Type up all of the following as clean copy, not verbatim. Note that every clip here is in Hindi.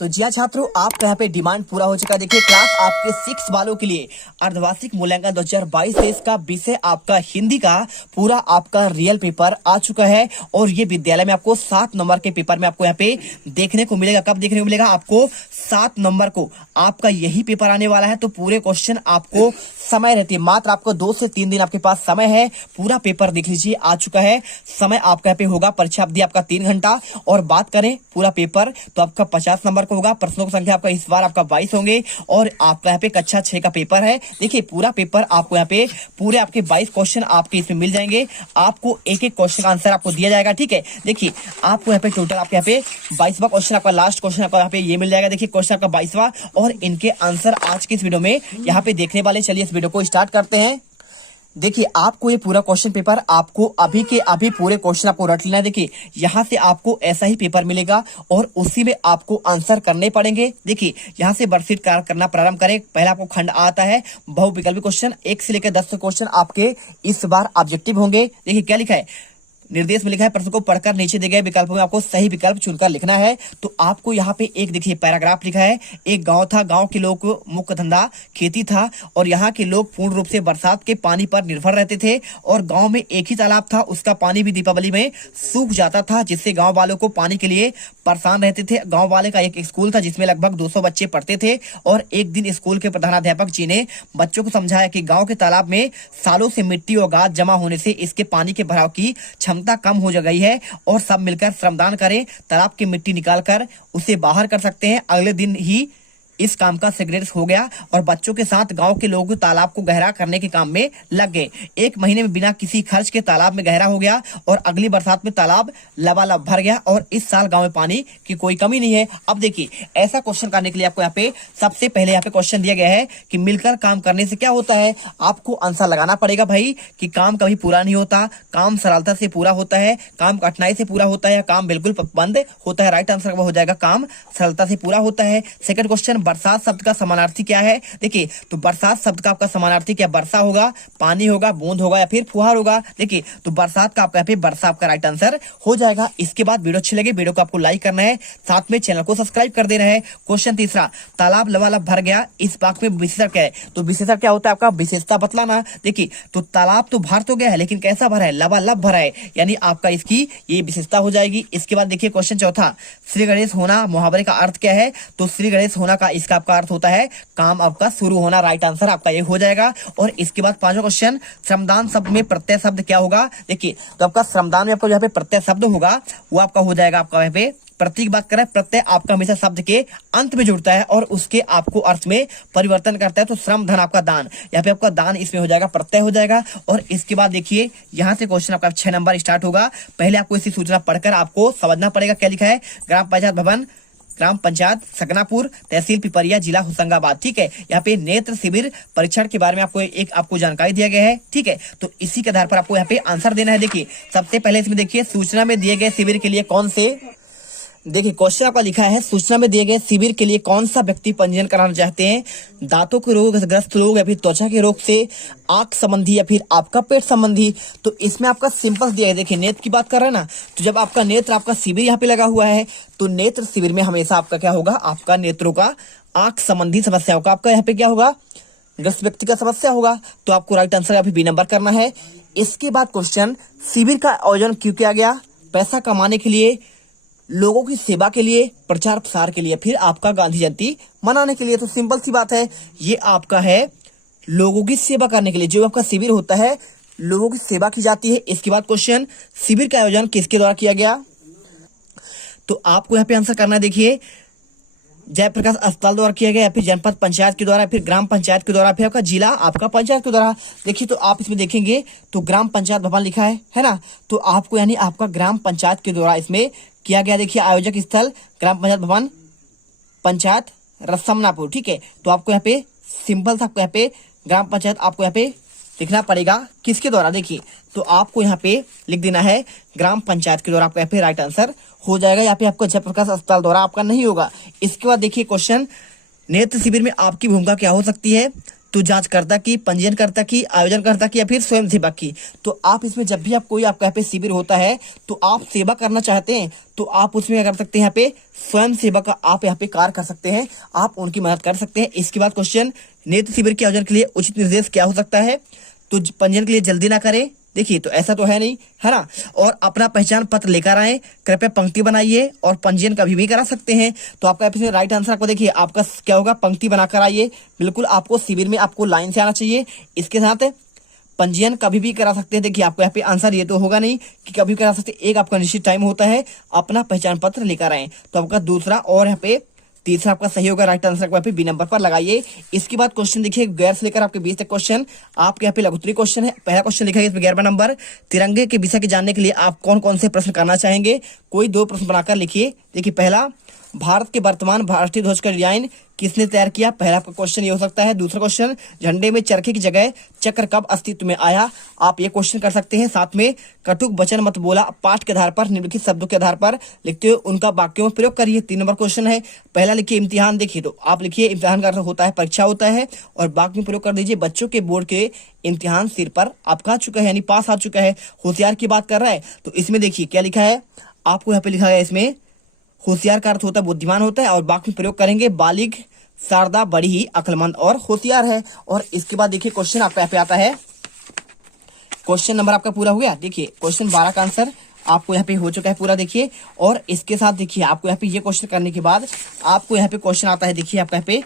तो जी हाँ छात्रों, आपका यहाँ पे डिमांड पूरा हो चुका है। देखिए क्लास आपके 6 वालों के लिए अर्धवार्षिक मूल्यांकन 2022 से इसका विषय आपका हिंदी का पूरा आपका रियल पेपर आ चुका है और ये विद्यालय में आपको 7 नंबर के पेपर में आपको यहाँ पे देखने को मिलेगा। कब देखने को मिलेगा? आपको 7 नंबर को आपका यही पेपर आने वाला है। तो पूरे क्वेश्चन आपको समय रहती है, मात्र आपको 2 से 3 दिन आपके पास समय है। पूरा पेपर देख लीजिए आ चुका है। समय आपका यहाँ पे होगा, परीक्षा अवधि आपका 3 घंटा। और बात करें पूरा पेपर तो आपका 50 नंबर का होगा। प्रश्नों की संख्या आपका इस बार आपका 22 होंगे और आपका यहाँ पे कक्षा 6 का पेपर है। देखिए पूरा पेपर आपको यहाँ पे पूरे आपके 22 क्वेश्चन आपके इसमें मिल जाएंगे। आपको एक एक क्वेश्चन का आंसर आपको दिया जाएगा। ठीक है, देखिए आपको यहाँ पे टोटल आपके यहाँ पे 22वां क्वेश्चन आपका लास्ट क्वेश्चन आपका यहाँ पे ये मिल जाएगा। देखिए क्वेश्चन आपका 22वां और इनके आंसर आज की इस वीडियो में यहाँ पे देखने वाले। चलिए इस वीडियो को स्टार्ट करते हैं। देखिए आपको ये पूरा क्वेश्चन पेपर आपको अभी के अभी पूरे क्वेश्चन आपको रट लेना है। देखिए यहाँ से आपको ऐसा ही पेपर मिलेगा और उसी में आपको आंसर करने पड़ेंगे। देखिए यहाँ से वर्कशीट करना प्रारंभ करें। पहला आपको खंड आता है बहुविकल्पी क्वेश्चन, 1 से लेकर 10 क्वेश्चन आपके इस बार ऑब्जेक्टिव होंगे। देखिए क्या लिखा है, निर्देश में लिखा है प्रश्न को पढ़कर नीचे दिए गए विकल्पों में आपको सही विकल्प चुनकर लिखना है। तो आपको यहाँ पे एक देखिए पैराग्राफ लिखा है। एक गांव था, गांव के लोग को मुख्य धंधा खेती था और यहाँ के लोग पूर्ण रूप से बरसात के पानी पर निर्भर रहते थे और गांव में एक ही तालाब था, उसका पानी भी दीपावली में सूख जाता था, जिससे गाँव वालों को पानी के लिए परेशान रहते थे। गाँव वाले का एक स्कूल था जिसमें लगभग 200 बच्चे पढ़ते थे और एक दिन स्कूल के प्रधानाध्यापक जी ने बच्चों को समझाया कि गाँव के तालाब में सालों से मिट्टी और गाद जमा होने से इसके पानी के भराव की क्षमता कम हो गई है और सब मिलकर श्रमदान करें, तालाब की मिट्टी निकालकर उसे बाहर कर सकते हैं। अगले दिन ही इस काम का सिगरेट हो गया और बच्चों के साथ गांव के लोग तालाब को गहरा करने के काम में लग गए। 1 महीने में बिना किसी खर्च के तालाब में गहरा हो गया और अगली बरसात में तालाब लबालब भर गया और इस साल गांव में पानी की कोई कमी नहीं है। अब देखिए ऐसा क्वेश्चन करने के लिए आपको यहाँ पे सबसे पहले यहाँ पे क्वेश्चन दिया गया है कि मिलकर काम करने से क्या होता है। आपको आंसर लगाना पड़ेगा भाई कि काम कभी पूरा नहीं होता, काम सरलता से पूरा होता है, काम कठिनाई से पूरा होता है, काम बिल्कुल बंद होता है। राइट आंसर हो जाएगा काम सरलता से पूरा होता है। सेकंड क्वेश्चन, बरसात शब्द का समानार्थी क्या है। देखिए तो बरसात शब्द का आपका समानार्थी क्या, वर्षा होगा, पानी होगा, बूंद होगा या फिर फुहार होगा। देखिए तो बरसात का आपका यहाँ पे वर्षा आपका राइट आंसर हो जाएगा। इसके बाद वीडियो अच्छी लगे वीडियो को आपको लाइक करना है, साथ में चैनल को सब्सक्राइब कर देना है। क्वेश्चन तीसरा, तालाब लबालब भर गया, इस वाक्य में विशेषण क्या है। तो विशेषण क्या होता है आपका, विशेषता बतलाना। देखिए तो तालाब तो भर तो गया है लेकिन कैसा भरा है, लबालब भरा है, यानी आपका इसकी ये विशेषता हो जाएगी। इसके बाद देखिए क्वेश्चन चौथा, श्री गणेश होना मुहावरे का अर्थ क्या है। तो श्री गणेश होना का इसका आपका अर्थ होता है काम आपका शुरू होना। राइट आंसर आपका ये हो जाएगा। और इसके बाद 5वां क्वेश्चन, श्रमदान शब्द में प्रत्यय शब्द क्या होगा। देखिए तो आपका श्रमदान में आपका यहाँ पे प्रत्यय शब्द होगा वो आपका हो जाएगा आपका यहाँ पे प्रतीक। बात करें प्रत्यय आपका हमेशा शब्द के अंत में जुड़ता है और उसके आपको अर्थ में परिवर्तन करता है। तो श्रम धन आपका दान, यहाँ पे आपका दान इसमें हो जाएगा प्रत्यय हो जाएगा। और इसके बाद देखिए यहाँ से क्वेश्चन आपका 6 नंबर स्टार्ट होगा। पहले आपको इसी सूचना पढ़कर आपको समझना पड़ेगा क्या लिखा है। ग्राम पंचायत भवन, ग्राम पंचायत सकनापुर, तहसील पिपरिया, जिला होशंगाबाद। ठीक है, यहाँ पे नेत्र शिविर परीक्षण के बारे में आपको जानकारी दिया गया है। ठीक है, तो इसी के आधार पर आपको यहाँ पे आंसर देना है। देखिए सबसे पहले इसमें देखिए सूचना में दिए गए शिविर के लिए कौन से, देखिए क्वेश्चन आपका लिखा है सूचना में दिए गए शिविर के लिए कौन सा व्यक्ति पंजीयन कराना चाहते हैं। दांतों के रोग ग्रस्त लोग या फिर त्वचा के रोग से, आंख संबंधी या फिर आपका पेट संबंधी। तो इसमें आपका सिंपल दिया है। देखिए नेत्र की बात कर रहे हैं ना, तो जब आपका नेत्र आपका शिविर यहाँ पे लगा हुआ है तो नेत्र शिविर में हमेशा आपका क्या होगा, आपका नेत्रों का आंख संबंधी समस्याओं का आपका यहाँ पे क्या होगा, ग्रस्त व्यक्ति का समस्या होगा। तो आपको राइट आंसर यहाँ पे बी नंबर करना है। इसके बाद क्वेश्चन, शिविर का आयोजन क्यों किया गया। पैसा कमाने के लिए, लोगों की सेवा के लिए, प्रचार प्रसार के लिए, फिर आपका गांधी जयंती मनाने के लिए। तो सिंपल सी बात है, ये आपका है लोगों की सेवा करने के लिए। जो आपका शिविर होता है लोगों की सेवा की जाती है। इसके बाद क्वेश्चन, शिविर का आयोजन किसके द्वारा किया गया। तो आपको यहाँ पे आंसर करना है। देखिए जयप्रकाश अस्पताल द्वारा किया गया, फिर जनपद पंचायत के द्वारा, फिर ग्राम पंचायत के द्वारा, फिर आपका जिला आपका पंचायत के द्वारा। देखिए तो आप इसमें देखेंगे तो ग्राम पंचायत भवन लिखा है ना, तो आपको यानी आपका ग्राम पंचायत के द्वारा इसमें किया गया। देखिए आयोजक स्थल ग्राम पंचायत भवन, पंचायत रसमनापुर। ठीक है, तो आपको यहाँ पे सिंपल था, आपको यहाँ पे ग्राम पंचायत आपको यहाँ पे लिखना पड़ेगा किसके द्वारा। देखिए तो आपको यहाँ पे लिख देना है ग्राम पंचायत के द्वारा, आपका यहाँ पे राइट आंसर हो जाएगा। यहाँ पे आपको जयप्रकाश अस्पताल द्वारा आपका नहीं होगा। इसके बाद देखिए क्वेश्चन, नेत्र शिविर में आपकी भूमिका क्या हो सकती है। तो जांचकर्ता की, पंजीयनकर्ता की, आयोजनकर्ता की या फिर स्वयं सेवक की। तो आप इसमें जब भी आप कोई आपका यहाँ पे शिविर होता है तो आप सेवा करना चाहते हैं तो आप उसमें क्या कर सकते हैं, यहाँ पे स्वयं सेवक का आप यहाँ पे कार्य कर सकते हैं, आप उनकी मदद कर सकते हैं। इसके बाद क्वेश्चन, नेत्र शिविर के आयोजन के लिए उचित निर्देश क्या हो सकता है? तो पंजीयन के लिए जल्दी ना करें, देखिए तो ऐसा तो है नहीं, है ना। और अपना पहचान पत्र लेकर आए, कृपया पंक्ति बनाइए और पंजीयन कभी भी करा सकते हैं। तो आपका इसमें राइट आंसर आपको देखिए आपका क्या होगा, पंक्ति बनाकर आइए। बिल्कुल आपको शिविर में आपको लाइन से आना चाहिए। इसके साथ पंजीयन कभी भी करा सकते हैं। देखिए आपको यहाँ पे आंसर ये तो होगा नहीं कि कभी करा सकते, एक आपका निश्चित टाइम होता है, अपना पहचान पत्र लेकर आए। तो आपका दूसरा और यहाँ पे तीसरा आपका सही होगा, राइट आंसर को यहाँ पे बी नंबर पर लगाइए। इसके बाद क्वेश्चन देखिए, गैर से लेकर आपके 20 तक क्वेश्चन आपके यहाँ पे लघुत्तरीय क्वेश्चन है। पहला क्वेश्चन लिखा है इसमें 11वां नंबर, तिरंगे के विषय के जानने के लिए आप कौन कौन से प्रश्न करना चाहेंगे? कोई 2 प्रश्न बनाकर लिखिए। देखिए पहला, भारत के वर्तमान राष्ट्रीय ध्वज का डिजाइन किसने तैयार किया? पहला आपका क्वेश्चन ये हो सकता है। दूसरा क्वेश्चन, झंडे में चरखे की जगह चक्र कब अस्तित्व में आया? आप ये क्वेश्चन कर सकते हैं। साथ में कटुक वचन मत बोला, पाठ के आधार पर निम्नलिखित शब्दों के आधार पर लिखते हुए उनका वाक्यों में प्रयोग करिए। 3 नंबर क्वेश्चन है। पहला लिखिए इम्तिहान, देखिए तो आप लिखिए इम्तिहान का अर्थ होता है परीक्षा होता है, और वाक्य में प्रयोग कर दीजिए बच्चों के बोर्ड के इम्तिहान सिर पर आपका आ चुका है, यानी पास आ चुका है। होशियार की बात कर रहा है तो इसमें देखिए क्या लिखा है, आपको यहाँ पे लिखा है इसमें होशियार का अर्थ होता है बुद्धिमान होता है, और वाक्य में प्रयोग करेंगे बालिग शारदा बड़ी ही अक्लमंद और होशियार है। और इसके बाद देखिए क्वेश्चन आपका यहाँ पे आता है, क्वेश्चन नंबर आपका पूरा हो गया। देखिए क्वेश्चन 12 का आंसर आपको यहाँ पे हो चुका है पूरा, देखिए। और इसके साथ देखिए आपको यहाँ पे ये क्वेश्चन करने के बाद आपको यहाँ पे क्वेश्चन आता है, देखिए आपका यहाँ पे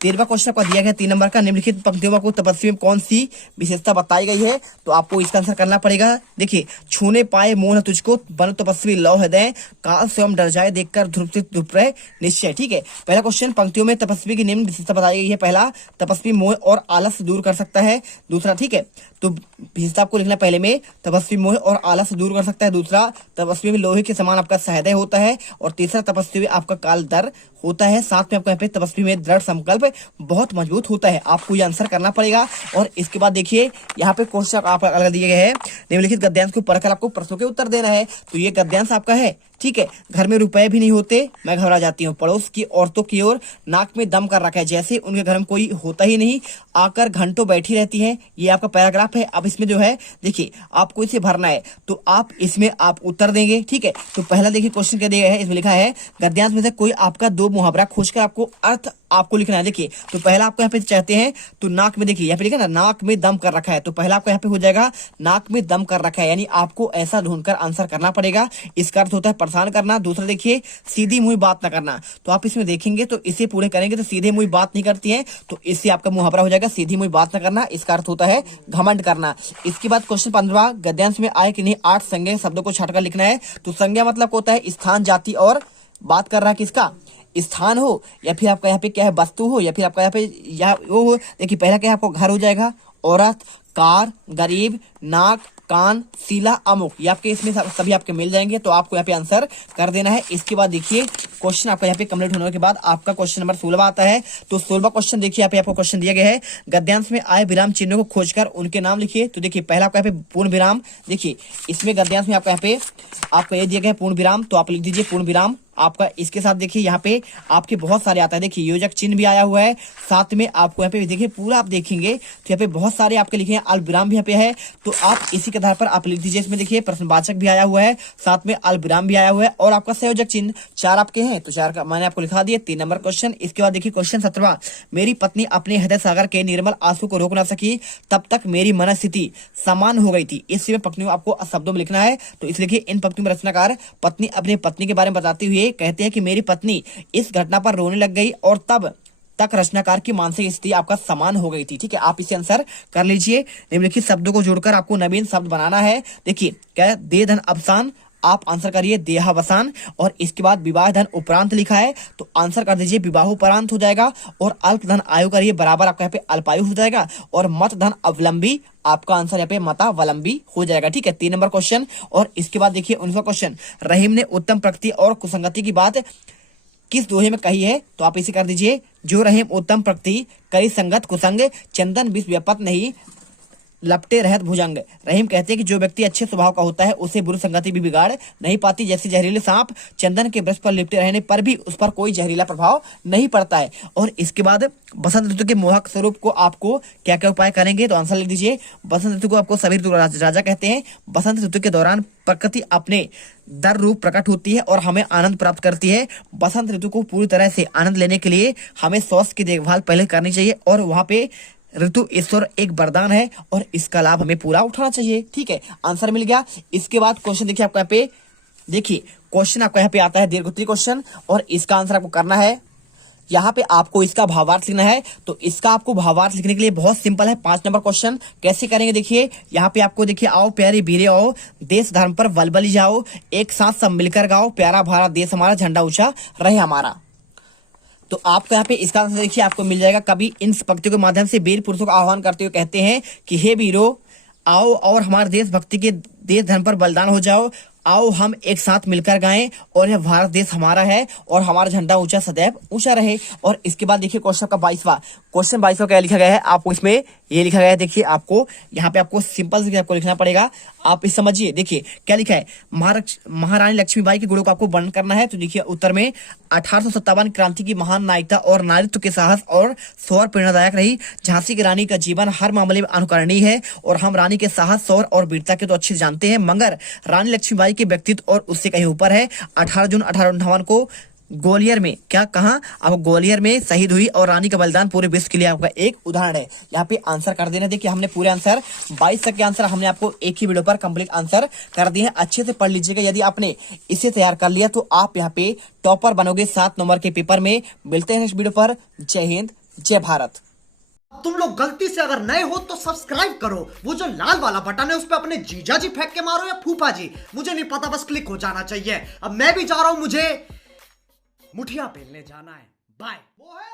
13वां क्वेश्चन आपको दिया गया 3 नंबर का, निम्नलिखित पंक्तियों को तपस्वी में कौन सी विशेषता बताई गई है? तो आपको इसका आंसर करना पड़ेगा। देखिए, छूने पाए मोह तुझको, बन तपस्वी लौ हृदय, काल स्वयं डर जाए देखकर ध्रुव से ध्रुव रहे निश्चय। ठीक है, पहला क्वेश्चन, पंक्तियों में तपस्वी की निम्न विशेषता बताई गई है। पहला, तपस्वी मोह और आलस दूर कर सकता है। दूसरा, ठीक है, तो विशेषता आपको लिखना पहले में, तपस्वी मोह और आलस दूर कर सकता है। दूसरा, तपस्वी में लोहे के समान आपका सहृदय होता है। और तीसरा, तपस्वी में आपका काल डर होता है। साथ में आपको यहाँ पे तपस्वी में दृढ़ संकल्प बहुत मजबूत होता है। आपको ये आंसर करना पड़ेगा। और इसके बाद देखिए यहाँ पे क्वेश्चन आप अलग दिए गए हैं, निम्नलिखित गद्यांश को पढ़कर आपको प्रश्नों के उत्तर देना है। तो ये गद्यांश आपका है, ठीक है। घर में रुपए भी नहीं होते, मैं घबरा जाती हूँ, पड़ोस की औरतों की ओर नाक में दम कर रखा है, जैसे उनके घर में कोई होता ही नहीं, आकर घंटों बैठी रहती हैं। ये आपका पैराग्राफ है। अब इसमें जो है देखिए आपको इसे भरना है, तो आप इसमें आप उत्तर देंगे, ठीक है। तो पहला देखिए क्वेश्चन क्या दिया है, इसमें लिखा है गद्यांश में से कोई आपका 2 मुहावरा खोजकर आपको अर्थ आपको लिखना है। देखिए तो पहला आपको यहाँ पे चाहते हैं, तो नाक में, देखिए यहाँ पे लिखा ना नाक में दम कर रखा है, तो पहला आपको यहाँ पे हो जाएगा नाक में दम कर रखा है, यानी आपको ऐसा ढूंढकर आंसर करना पड़ेगा। इसका अर्थ होता है परेशान करना। दूसरा देखिए सीधी मुंह बात ना करना, तो आप इसमें देखेंगे तो इसे पूरे करेंगे तो सीधे मुंह बात नहीं करती है, तो इससे आपका मुहावरा हो जाएगा सीधी मुंह बात ना करना। इसका अर्थ होता है घमंड करना। इसके बाद क्वेश्चन 15, गद्यांश में आए कि नहीं 8 संज्ञा शब्दों को छाटकर लिखना है। तो संज्ञा मतलब होता है स्थान, जाति, और बात कर रहा है किसका, स्थान हो या फिर आपका यहाँ पे क्या है वस्तु हो, या फिर आपका यहाँ पे या वो हो। देखिए पहला क्या है आपको घर हो जाएगा, औरत, कार, गरीब, नाक, कान, सीला, अमुक, ये आपके इसमें सभी आपके मिल जाएंगे। तो आपको यहाँ पे आंसर कर देना है। इसके बाद देखिए क्वेश्चन आपका यहाँ पे कंप्लीट होने के बाद आपका क्वेश्चन नंबर 16 आता है। तो 16वां क्वेश्चन देखिए यहाँ पे आपको क्वेश्चन दिया गया है, गद्यांश में आए विराम चिन्हों को खोजकर उनके नाम लिखिए। तो देखिए पहला आपका यहाँ पे पूर्ण विराम, देखिए इसमें गद्यांश में आपका यहाँ पे आपका ये दिया गया है पूर्ण विराम, तो आप लिख दीजिए पूर्ण विराम आपका। इसके साथ देखिए यहाँ पे आपके बहुत सारे आता है, देखिए योजक चिन्ह भी आया हुआ है। साथ में आपको यहाँ पे देखिए पूरा आप देखेंगे तो यहाँ पे बहुत सारे आपके लिखे हैं, अल्पविराम भी यहाँ पे है, तो आप इसी के आधार पर आप लिख दीजिए। इसमें देखिए प्रश्नवाचक भी आया हुआ है, साथ में अल्पविराम भी आया हुआ है, और आपका संयोजक चिन्ह 4 आपके हैं, तो 4 का मैंने आपको लिखा दिया। 3 नंबर क्वेश्चन। इसके बाद देखिए क्वेश्चन 17, मेरी पत्नी अपने हृदय सागर के निर्मल आंसू को रोक ना सकी, तब तक मेरी मनस्थिति समान हो गई थी। इस पंक्तियों आपको शब्दों में लिखना है। तो इस लिखिए इन पंक्तियों में रचनाकार पत्नी अपनी पत्नी के बारे में बताते हुए कहते हैं कि मेरी पत्नी इस घटना पर रोने लग गई और तब तक रचनाकार की मानसिक स्थिति आपका समान हो गई थी। ठीक है, आप इसे आंसर कर लीजिए। निम्नलिखित शब्दों को जोड़कर आपको नवीन शब्द बनाना है। देखिए क्या है, दे धन अवसान, आप आंसर करिए देहावसान। और इसके बाद विवाह धन उपरांत लिखा है, तो आंसर कर दीजिए विवाहोपरांत हो जाएगा। और अल्प धन आयु करिए बराबर आपका यहाँ पे अल्पायु हो जाएगा। और मत धन अवलंबी, आपका आंसर यहाँ पे मतावलंबी हो जाएगा। ठीक है, 3 नंबर क्वेश्चन। और इसके बाद देखिए 19वां क्वेश्चन, रहीम ने उत्तम प्रकृति और कुसंगति की बात किस दोहे में कही है? तो आप इसे कर दीजिए, जो रहीम उत्तम प्रकृति करी संगत कुसंग, चंदन विष व्यपत नहीं लपटे रहत भुजंग। रहीम कहते हैं कि जो व्यक्ति अच्छे स्वभाव का होता है उसे बुरी संगति भी बिगाड़ नहीं पाती। जैसे जहरीले सांप चंदन के ब्रश पर लिपटे रहने पर भी उस पर कोई जहरीला प्रभाव नहीं पड़ता है। और इसके बाद बसंत ऋतु के मोहक स्वरूप को आपको क्या क्या उपाय करेंगे, तो आंसर लिख दीजिए। बसंत ऋतु को आपको सभी ऋतु राजा कहते हैं। बसंत ऋतु के दौरान प्रकृति अपने दर रूप प्रकट होती है और हमें आनंद प्राप्त करती है। बसंत ऋतु को पूरी तरह से आनंद लेने के लिए हमें स्वास्थ्य की देखभाल पहले करनी चाहिए और वहां पे ऋतु ईश्वर एक वरदान है और इसका लाभ हमें पूरा उठाना चाहिए। ठीक है, आंसर मिल गया। इसके बाद क्वेश्चन देखिए आपको यहाँ पे, देखिए क्वेश्चन आपको यहाँ पे आता है दीर्घोत्तरी क्वेश्चन और इसका आंसर आपको करना है। यहाँ पे आपको इसका भावार्थ लिखना है। तो इसका आपको भावार्थ लिखने के लिए बहुत सिंपल है। 5 नंबर क्वेश्चन कैसे करेंगे देखिए। यहाँ पे आपको देखिए, आओ प्यारे वीरे आओ, देश धर्म पर बलबली जाओ, एक साथ सब मिलकर गाओ, प्यारा भारत देश हमारा, झंडा ऊंचा रहे हमारा। तो आपको यहाँ पे इसका आंसर देखिए आपको मिल जाएगा। कभी इन पंक्तियों के माध्यम से वीर पुरुषों का आह्वान करते हुए कहते हैं कि हे वीरों आओ और हमारे देशभक्ति के देश धर्म पर बलिदान हो जाओ, आओ हम एक साथ मिलकर गाएं और यह भारत देश हमारा है और हमारा झंडा ऊंचा सदैव ऊंचा रहे। और इसके बाद देखिए क्वेश्चन का 22वां क्वेश्चन, 22वां क्या लिखा गया है आपको इसमें, ये लिखा गया है देखिए आपको यहाँ पे आपको सिंपल से आपको लिखना पड़ेगा। आप इस समझिए, देखिए क्या लिखा है, महारानी लक्ष्मीबाई के गुणों को आपको वर्णन करना है। तो देखिए उत्तर में 1857 क्रांति की महान नायिकता और नारित्व के साहस और शौर्य प्रेरणादायक रही। झांसी की रानी का जीवन हर मामले में अनुकरणीय है और हम रानी के साहस, शौर्य और वीरता के तो अच्छे से जानते हैं, मगर रानी लक्ष्मीबाई के व्यक्तित्व और उससे कहीं ऊपर है। 18 जून 1858 को ग्वालियर में क्या कहा आपको, ग्वालियर में शहीद हुई और रानी का बलिदान पूरे विश्व के लिए आपका एक उदाहरण है। यहाँ पे आंसर कर देना। देखिए हमने पूरे आंसर 22 तक के आंसर हमने आपको एक ही वीडियो पर कंप्लीट आंसर कर दिए हैं। अच्छे से पढ़ लीजिएगा। यदि आपने इसे तैयार कर लिया तो आप यहाँ पे टॉपर बनोगे 7 नंबर के पेपर में। मिलते हैं इस वीडियो पर। जय हिंद, जय भारत। तुम लोग गलती से अगर नए हो तो सब्सक्राइब करो, वो जो लाल वाला बटन है उस पर अपने जीजा जी फेंक के मारो या फूफा जी, मुझे नहीं पता, बस क्लिक हो जाना चाहिए। अब मैं भी जा रहा हूं, मुझे मुठिया पेलने जाना है। बाय। वो है